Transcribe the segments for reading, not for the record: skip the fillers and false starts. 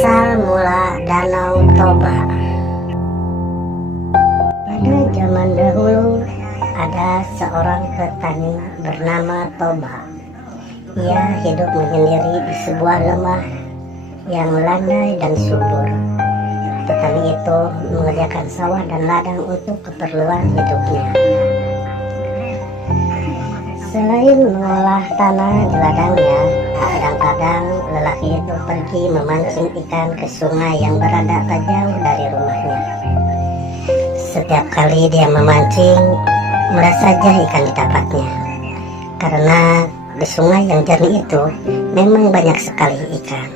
Asal mula Danau Toba. Pada zaman dahulu ada seorang petani bernama Toba. Ia hidup menyendiri di sebuah lembah yang landai dan subur. Petani itu mengerjakan sawah dan ladang untuk keperluan hidupnya. Selain mengolah tanah di ladangnya, kadang-kadang lelaki itu pergi memancing ikan ke sungai yang berada tak jauh dari rumahnya. Setiap kali dia memancing, murah saja ikan didapatnya. Karena di sungai yang jernih itu memang banyak sekali ikan.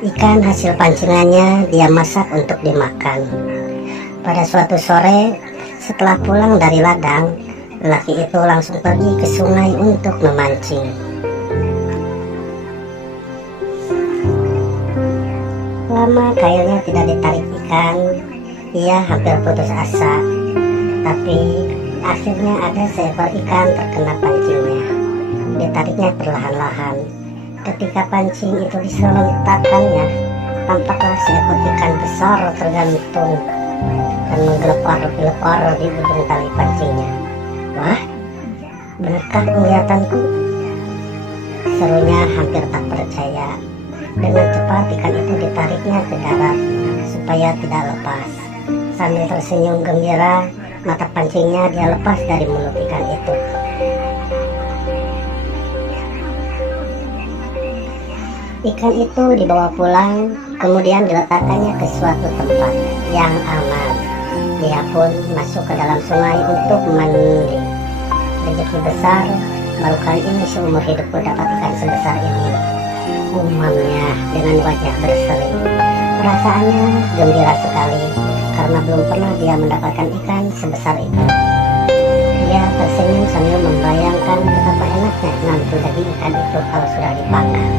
Ikan hasil pancingannya dia masak untuk dimakan. Pada suatu sore, setelah pulang dari ladang, lelaki itu langsung pergi ke sungai untuk memancing. Lama kailnya tidak ditarik ikan, ia hampir putus asa. Tapi akhirnya ada seekor ikan terkena pancingnya. Ditariknya perlahan-lahan. Ketika pancing itu diselontakkannya, tampaklah seekor ikan besar tergantung dan menggelepar-gelepar di ujung tali pancingnya. Wah, benarkah penglihatanku? Serunya hampir tak percaya. Dengan cepat ikan itu ditariknya ke darat supaya tidak lepas. Sambil tersenyum gembira, mata pancingnya dia lepas dari mulut ikan itu. Ikan itu dibawa pulang, kemudian diletakkannya ke suatu tempat yang aman. Dia pun masuk ke dalam sungai untuk mandi. Rezeki besar, baru kali ini seumur hidupku dapat ikan sebesar ini, umamnya dengan wajah berseri. Perasaannya gembira sekali, karena belum pernah dia mendapatkan ikan sebesar itu. Dia tersenyum sambil membayangkan betapa enaknya nanti daging ikan itu kalau sudah dipanggang.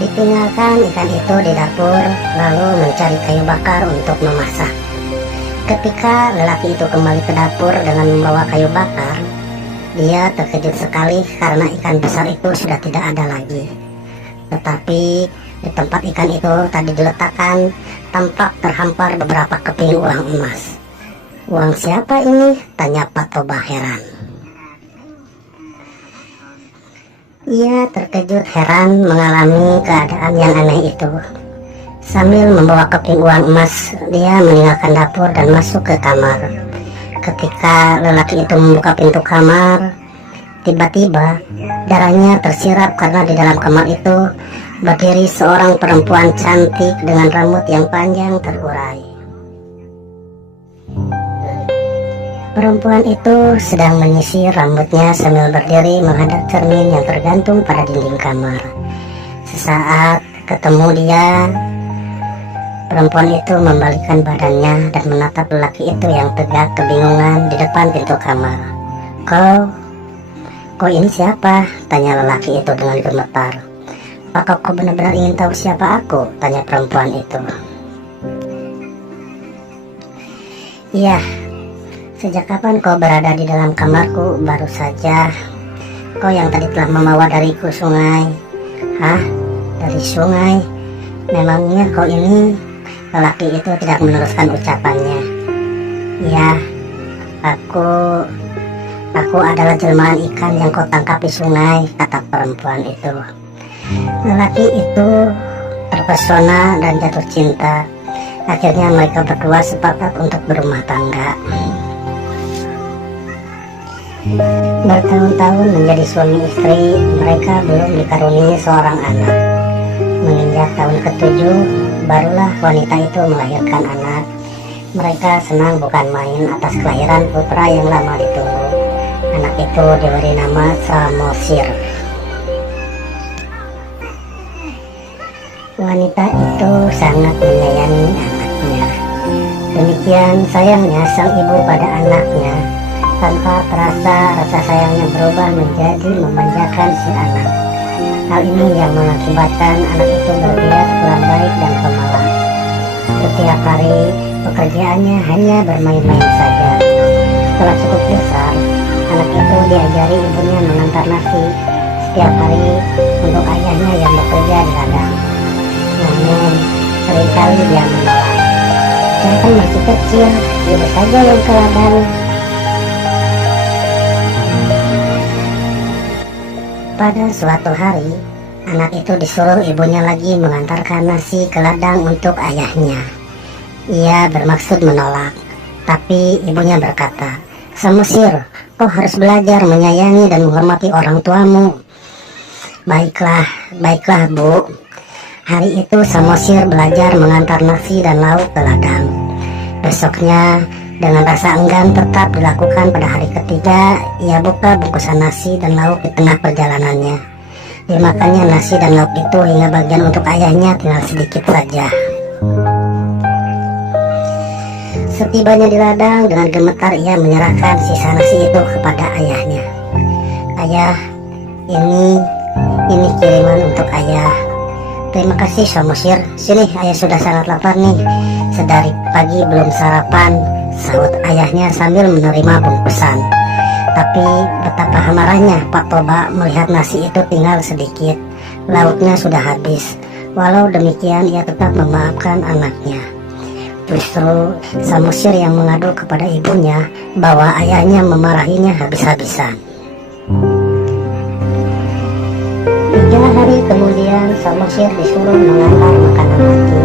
Ditinggalkan ikan itu di dapur, lalu mencari kayu bakar untuk memasak. Ketika lelaki itu kembali ke dapur dengan membawa kayu bakar, dia terkejut sekali karena ikan besar itu sudah tidak ada lagi. Tetapi di tempat ikan itu tadi diletakkan, tampak terhampar beberapa keping uang emas. "Uang siapa ini?" tanya Pak Toba heran. Ia terkejut heran mengalami keadaan yang aneh itu. Sambil membawa keping uang emas, dia meninggalkan dapur dan masuk ke kamar. Ketika lelaki itu membuka pintu kamar, tiba-tiba darahnya tersirat karena di dalam kamar itu berdiri seorang perempuan cantik dengan rambut yang panjang terurai. Perempuan itu sedang menyisir rambutnya sambil berdiri menghadap cermin yang tergantung pada dinding kamar. Sesaat ketemu dia, perempuan itu membalikkan badannya dan menatap lelaki itu yang tegak kebingungan di depan pintu kamar. Kau ini siapa?" tanya lelaki itu dengan gemetar. "Apakah kau benar-benar ingin tahu siapa aku?" tanya perempuan itu. "Iya. Sejak kapan kau berada di dalam kamarku?" "Baru saja." "Kau yang tadi telah membawa dariku sungai." "Hah? Dari sungai? Memangnya kau ini?" Lelaki itu tidak meneruskan ucapannya. "Ya, aku adalah jelmaan ikan yang kau tangkap di sungai," kata perempuan itu. Lelaki itu terpesona dan jatuh cinta. Akhirnya mereka berdua sepakat untuk berumah tangga. Bertahun-tahun menjadi suami istri, mereka belum dikaruniai seorang anak. Menginjak tahun ke-7, barulah wanita itu melahirkan anak. Mereka senang bukan main atas kelahiran putra yang lama ditunggu. Anak itu diberi nama Samosir. Wanita itu sangat menyayangi anaknya. Demikian sayangnya sang ibu pada anaknya. Tanpa terasa, rasa sayangnya berubah menjadi memanjakan si anak. Hal ini yang mengakibatkan anak itu bergiat kurang baik dan pemalas. Setiap hari pekerjaannya hanya bermain-main saja. Setelah cukup besar, anak itu diajari ibunya mengantar nasi setiap hari untuk ayahnya yang bekerja di ladang. Namun seringkali dia menolak. Saya kan masih kecil, ibu saja yang ke ladang. Pada suatu hari, anak itu disuruh ibunya lagi mengantarkan nasi ke ladang untuk ayahnya. Ia bermaksud menolak, tapi ibunya berkata, "Samosir, kau harus belajar menyayangi dan menghormati orang tuamu." Baiklah Bu." Hari itu Samosir belajar mengantar nasi dan lauk ke ladang. Besoknya, dengan rasa enggan tetap dilakukan pada hari ketiga, ia buka bungkusan nasi dan lauk di tengah perjalanannya. Dimakannya nasi dan lauk itu hingga bagian untuk ayahnya tinggal sedikit saja. Setibanya di ladang, dengan gemetar ia menyerahkan sisa nasi itu kepada ayahnya. "Ayah, ini kiriman untuk ayah." "Terima kasih Samosir, sini ayah sudah sangat lapar nih. Sedari pagi belum sarapan," sahut ayahnya sambil menerima bungkusan. Tapi betapa marahnya Pak Toba melihat nasi itu tinggal sedikit, lauknya sudah habis. Walau demikian ia tetap memaafkan anaknya. Justru Samosir yang mengadu kepada ibunya bahwa ayahnya memarahinya habis-habisan. 3 hari kemudian Samosir disuruh mengantar makanan lagi.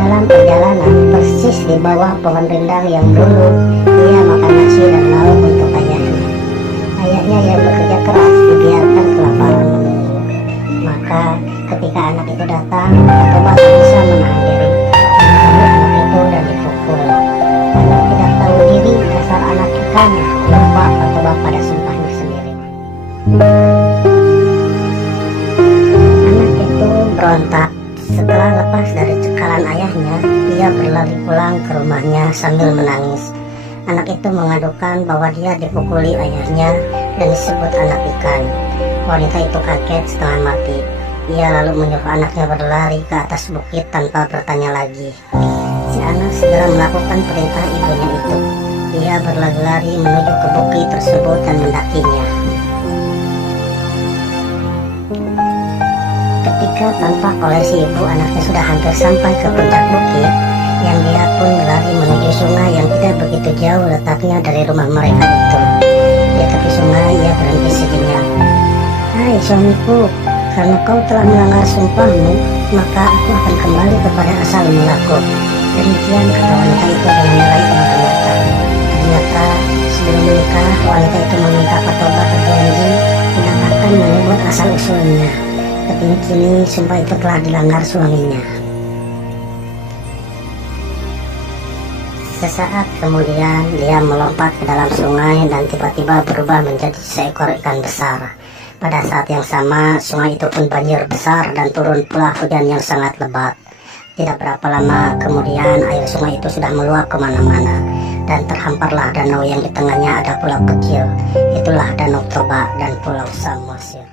Dalam perjalanan, persis di bawah pohon rindang yang dulu ia makan nasi dan lauk untuk ayahnya. Ayahnya yang bekerja keras dibiarkan kelaparan menunggu. Maka ketika anak itu datang, Pak Toba tak bisa menahan diri, mengambil anak itu dan dipukul. Anak tidak tahu diri, dasar anak ikan, lupa Pak Toba pada sumpahnya sendiri. Anak itu berontak. Setelah lepas dari cekalan ayahnya, ia berlari pulang ke rumahnya sambil menangis. Anak itu mengadukan bahwa dia dipukuli ayahnya dan disebut anak ikan. Wanita itu kaget setengah mati. Ia lalu menyuruh anaknya berlari ke atas bukit tanpa bertanya lagi. Si anak segera melakukan perintah ibunya itu. Dia berlari-lari menuju ke bukit tersebut dan mendakinya. Ketika tampak oleh si ibu, anaknya sudah hampir sampai ke puncak bukit, yang dia pun berlari menuju sungai yang tidak begitu jauh letaknya dari rumah mereka itu. Di tepi sungai ia berhenti sejenak. "Hai suamiku, karena kau telah melanggar sumpahmu, maka aku akan kembali kepada asal mulaku." Demikian kata wanita itu dengan meraih air mata. Ternyata sebelum menikah, wanita itu meminta Pak Toba berjanji tidak akan menyebut asal usulnya. Tapi kini sumpah itu telah dilanggar suaminya. Sesaat kemudian dia melompat ke dalam sungai dan tiba-tiba berubah menjadi seekor ikan besar. Pada saat yang sama, sungai itu pun banjir besar dan turun pula hujan yang sangat lebat. Tidak berapa lama kemudian air sungai itu sudah meluap kemana-mana dan terhamparlah danau yang di tengahnya ada pulau kecil. Itulah Danau Toba dan Pulau Samosir.